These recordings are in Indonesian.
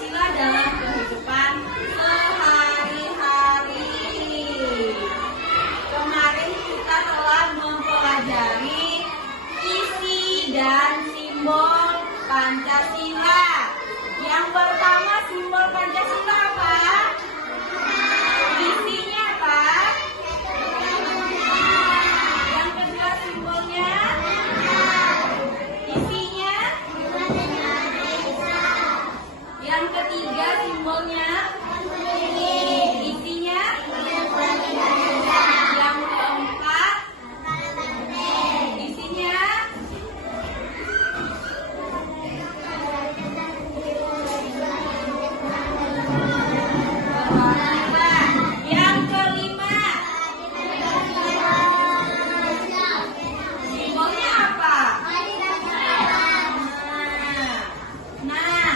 Pancasila dalam kehidupan sehari-hari. Kemarin kita telah mempelajari isi dan simbol Pancasila. Yang pertama, simbol Pancasila apa? Isinya apa? Yang kedua, simbolnya? Isinya? Yang ketiga, simbolnya? Isinya? Yang keempat, isinya? Yang kelima, simbolnya apa? Nah,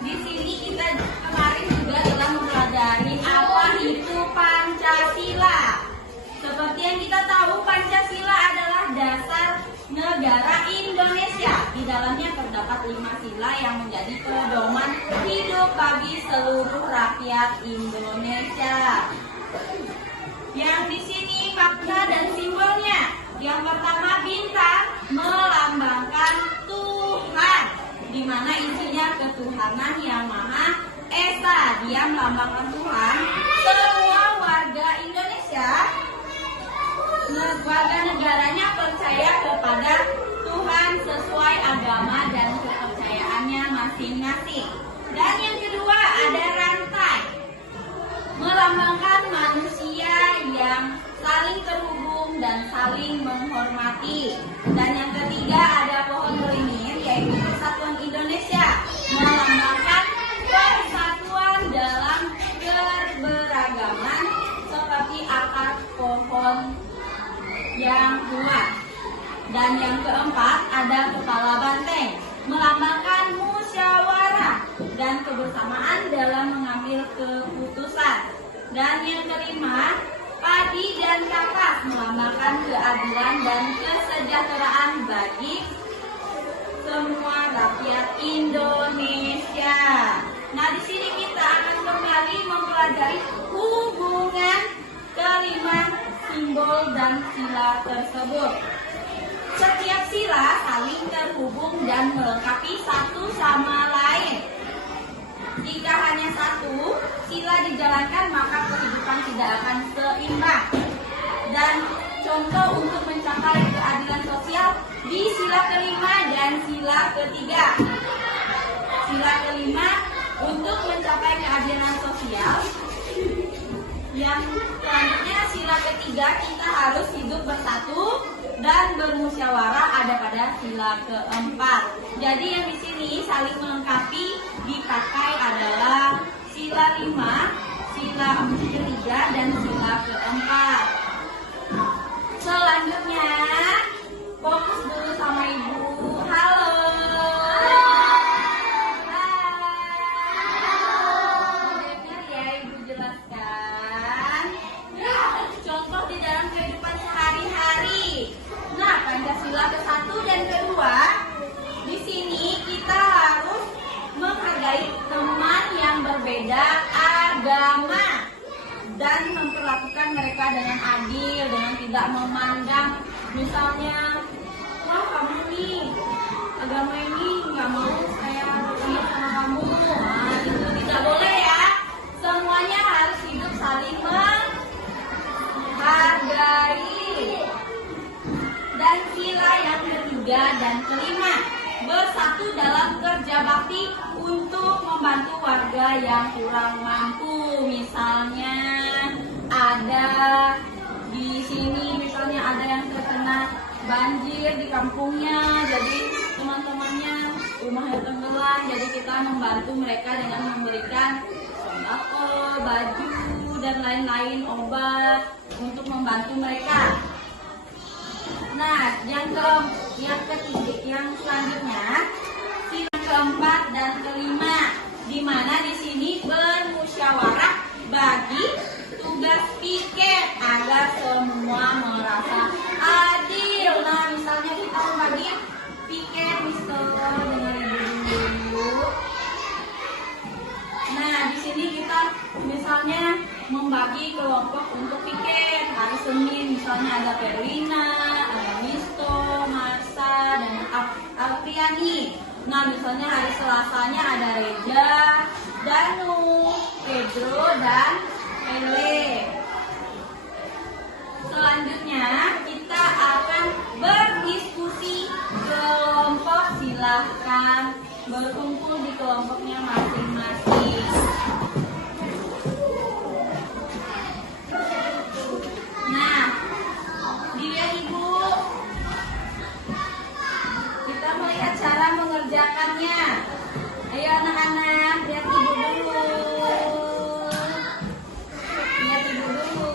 di sini kita kemarin juga telah mempelajari apa itu Pancasila. Seperti yang kita tahu, Pancasila adalah dasar negara Indonesia. Di dalamnya terdapat 5 sila yang menjadi pedoman hidup bagi seluruh rakyat Indonesia. Yang di sini makna dan simbolnya. Yang pertama, bintang melambangkan Tuhan, di mana isinya ketuhanan yang Maha Esa. Dia melambangkan Tuhan. Semua warga Indonesia, warga negaranya percaya kepada Tuhan sesuai agama dan kepercayaannya masing-masing. Dan yang kedua, ada rantai, melambangkan manusia yang saling terhubung dan saling menghormati. Dan yang ketiga, ada pohon beringin, yaitu Persatuan Indonesia, melambangkan persatuan dalam keberagaman seperti akar pohon yang kuat. Dan yang keempat, ada kepala banteng, melambangkan musyawarah dan kebersamaan dalam mengambil keputusan. Dan yang kelima, padi dan kapas, melambangkan keadilan dan kesejahteraan bagi semua rakyat Indonesia. Nah, di sini kita akan kembali mempelajari hubungan kelima simbol dan sila tersebut. Setiap sila saling terhubung dan melengkapi satu sama lain. Jika hanya satu sila dijalankan, maka kehidupan tidak akan seimbang. Dan contoh untuk mencapai keadilan sosial di sila kelima dan sila ketiga. Sila kelima, untuk mencapai keadilan sosial. Yang selanjutnya, sila ketiga, kita harus hidup bersatu dan bermusyawarah, ada pada sila keempat. Jadi yang di sini saling melengkapi dipakai adalah sila 5, sila ketiga, dan sila keempat. Selanjutnya, fokus dulu sama ibu. Halo. Dengar ya, ibu jelaskan. Contoh di dalam kehidupan sehari-hari. Nah, Pancasila ke-1 dan ke-2, di sini kita harus menghargai teman yang berbeda agama dan memperlakukan mereka dengan adil, dengan tidak memandang misalnya, wah kamu nih agama ini nggak mau saya sama kamu. Nah, itu tidak boleh ya. Semuanya harus hidup saling menghargai. Dan sila yang ketiga dan kelima, bersatu dalam kerja bakti untuk membantu warga yang kurang mampu. Misalnya ada di sini, misalnya ada yang terkena banjir di kampungnya, jadi teman-temannya rumahnya tenggelam, jadi kita membantu mereka dengan memberikan sembako, baju, dan lain-lain, obat untuk membantu mereka. Nah, yang ketiga, yang selanjutnya sila keempat dan kelima, di mana di sini bermusyawarah bagi tugas piket agar semua merasa adil. Nah, misalnya kita membagi piket, Mister, dengan ibu. sini kita misalnya membagi kelompok untuk piket. Hari Senin misalnya ada Perlina, ada Misto, Marsa, dan Alfiani. Nah, misalnya hari Selasanya ada Reja, Danu, Pedro, dan Ele. Selanjutnya kita akan berdiskusi kelompok. Silahkan berkumpul di kelompoknya masing-masing. Nah, dilihat Ibu, kita melihat cara mengerjakannya. Ayo anak-anak, lihat Ibu dulu. Lihat Ibu dulu.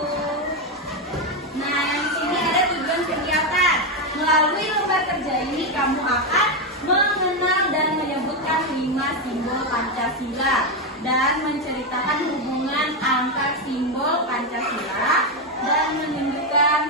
Nah, di sini ada tujuan kegiatan. Melalui lembar kerja ini kamu akan mengenal dan menyebutkan 5 simbol Pancasila dan menceritakan hubungan antar simbol Pancasila dan menunjukkan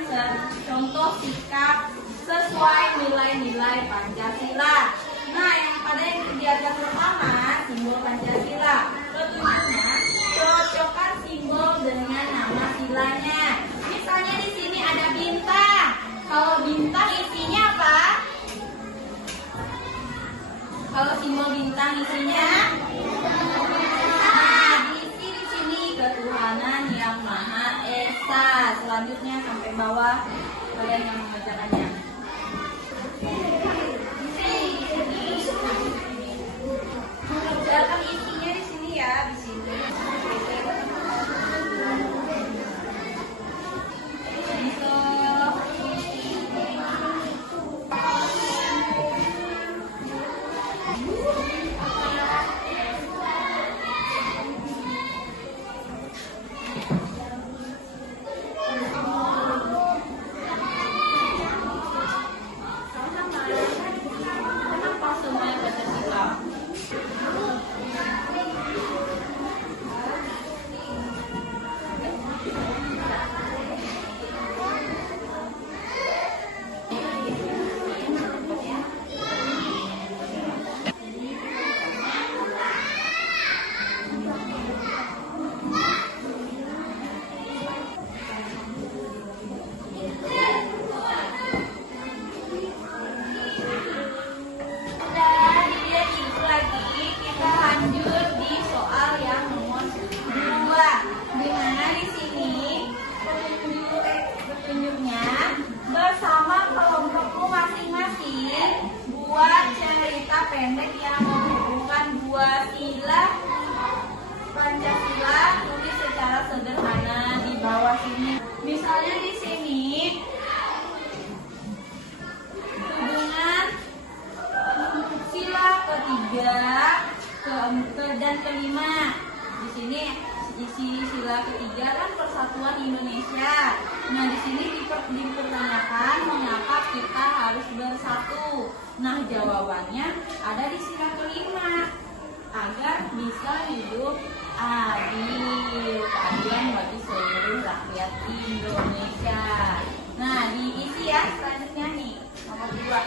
contoh sikap sesuai nilai-nilai Pancasila. Nah, yang kegiatan pertama simbol Pancasila. Petunjuknya cocokkan simbol dengan nama silanya. Misalnya di sini ada bintang. Kalau bintang isinya apa? Kalau simbol bintang isinya, diisi di sini ketuhanan yang Maha Esa. Selanjutnya sampai bawah kalian yang mengerjakannya. Mengerjakan isinya di sini ya, di sini. Kenapa semuanya Pancasila? Pendek yang menghubungkan dua sila Pancasila, tulis secara sederhana di bawah sini. Misalnya di sini hubungan sila ketiga, keempat dan kelima. Di sini isi sila ketiga kan persatuan Indonesia. Nah, di sini dipertanyakan mengapa kita harus bersatu. Nah, jawabannya ada di sila kelima, agar bisa hidup adil, keadilan bagi seluruh rakyat Indonesia. Nah, diisi ya selanjutnya nih nomor 2.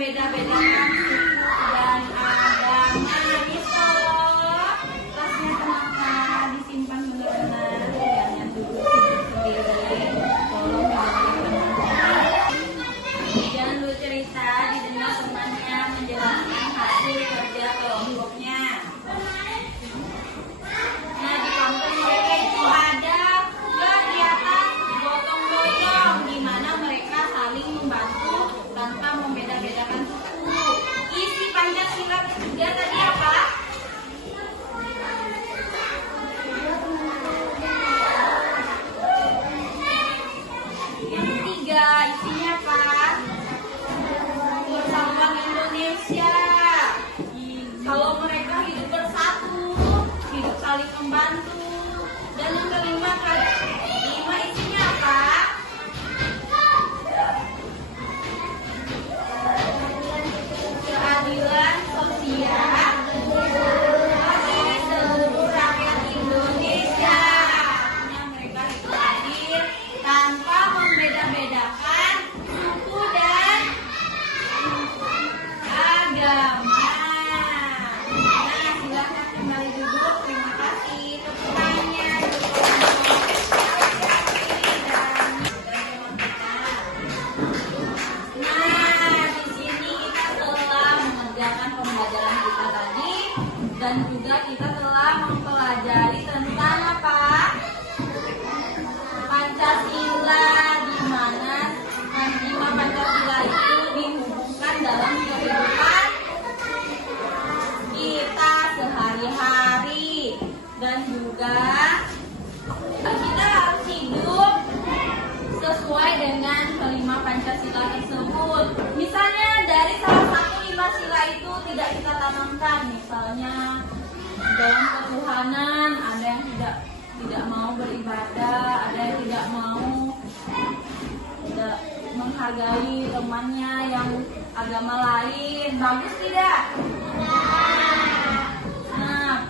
membeda-bedakan suku dan agama. Gitu. Tasnya kenapa disimpan benar-benar, jangan duduk sendiri. Tolong jangan dulu cerita, didengar temannya menjelaskan hasil kerja kelompoknya. Nah, di kampus mereka itu ada kegiatan gotong royong, di mana mereka saling membantu tanpa membeda-bedakan suku. Isi Pancasila ketiga tadi apa? Yang ketiga isinya apa? Persatuan Indonesia. Kalau mereka hidup bersatu, hidup saling membantu. Dan yang kelima isinya apa? Keadilan sosial bagi seluruh rakyat Indonesia. Yang mereka hidup adil tanpa membeda-bedakan suku dan agama. Nah, silahkan kembali duduk. Terima kasih. Tepukannya. Nah, di sini kita telah mengerjakan pembelajaran kita tadi, dan juga kita telah mempelajari tentang apa? Pancasila, di mana Pancasila itu dihubungkan dalam kehidupan kita sehari-hari, dan juga kita harus hidup sesuai dengan kelima Pancasila tersebut. Misalnya dari salah satu 5 sila itu tidak kita tanamkan, misalnya dalam ketuhanan ada yang tidak mau beribadah, ada yang tidak menghargai temannya yang agama lain. Bagus tidak? Nah,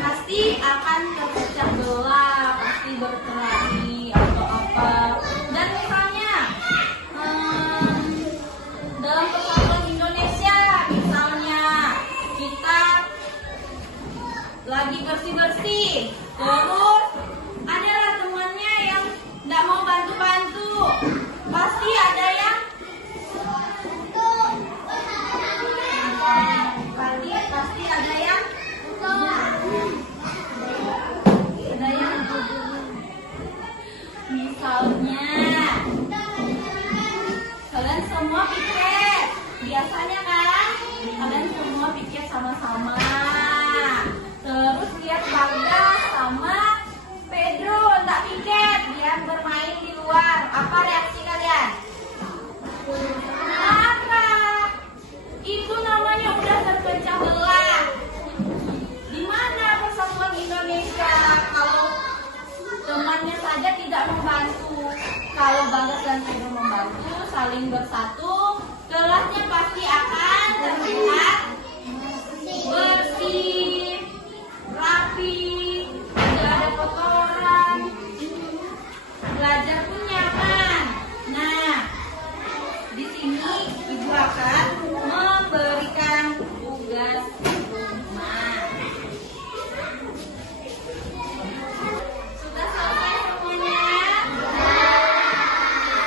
pasti akan terpecah belah, pasti berkelahi atau apa. Dan misalnya dalam persatuan Indonesia, misalnya kita lagi bersih-bersih, terus adalah temannya yang tidak mau bantu-bantu, pasti ada yang misalnya kalian semua piket, biasanya kan kalian semua piket sama-sama, terus lihat Bagas sama Pedro tak piket, dia bermain di luar, apa reaksi kalian? Marah. Itu namanya udah terpecah belah. Di mana persatuan Indonesia kalau temannya saja tidak membantu? Kalau Bagas dan Pedro membantu, saling bersatu, kelasnya pasti akan terlihat bersih, rapi, tidak ada kotoran, belajar pun nyaman. Nah, di sini ibu akan memberikan tugas rumah. Sudah selesai semuanya?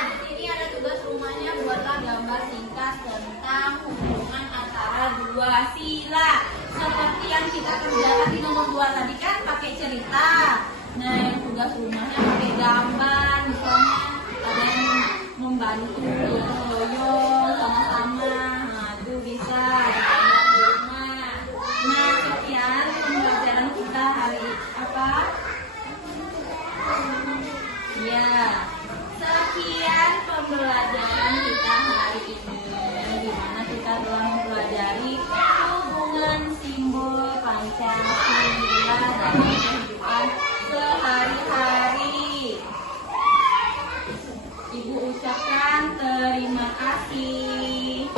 Di sini ada tugas rumahnya, buatlah gambar singkat tentang hubungan antara dua sila. Seperti yang kita kerjakan di nomor 2 tadi kan pakai cerita. Nah, yang tugas rumahnya pakai gambar, misalnya ada yang membantu gotong-royong sama-sama. Nah, itu bisa digambar di rumah. Nah, sekian pembelajaran kita hari apa? Ya, sekian pembelajaran kita hari ini, di mana kita telah mempelajari hubungan simbol Pancasila dalam kehidupan sehari-hari. Ibu ucapkan terima kasih.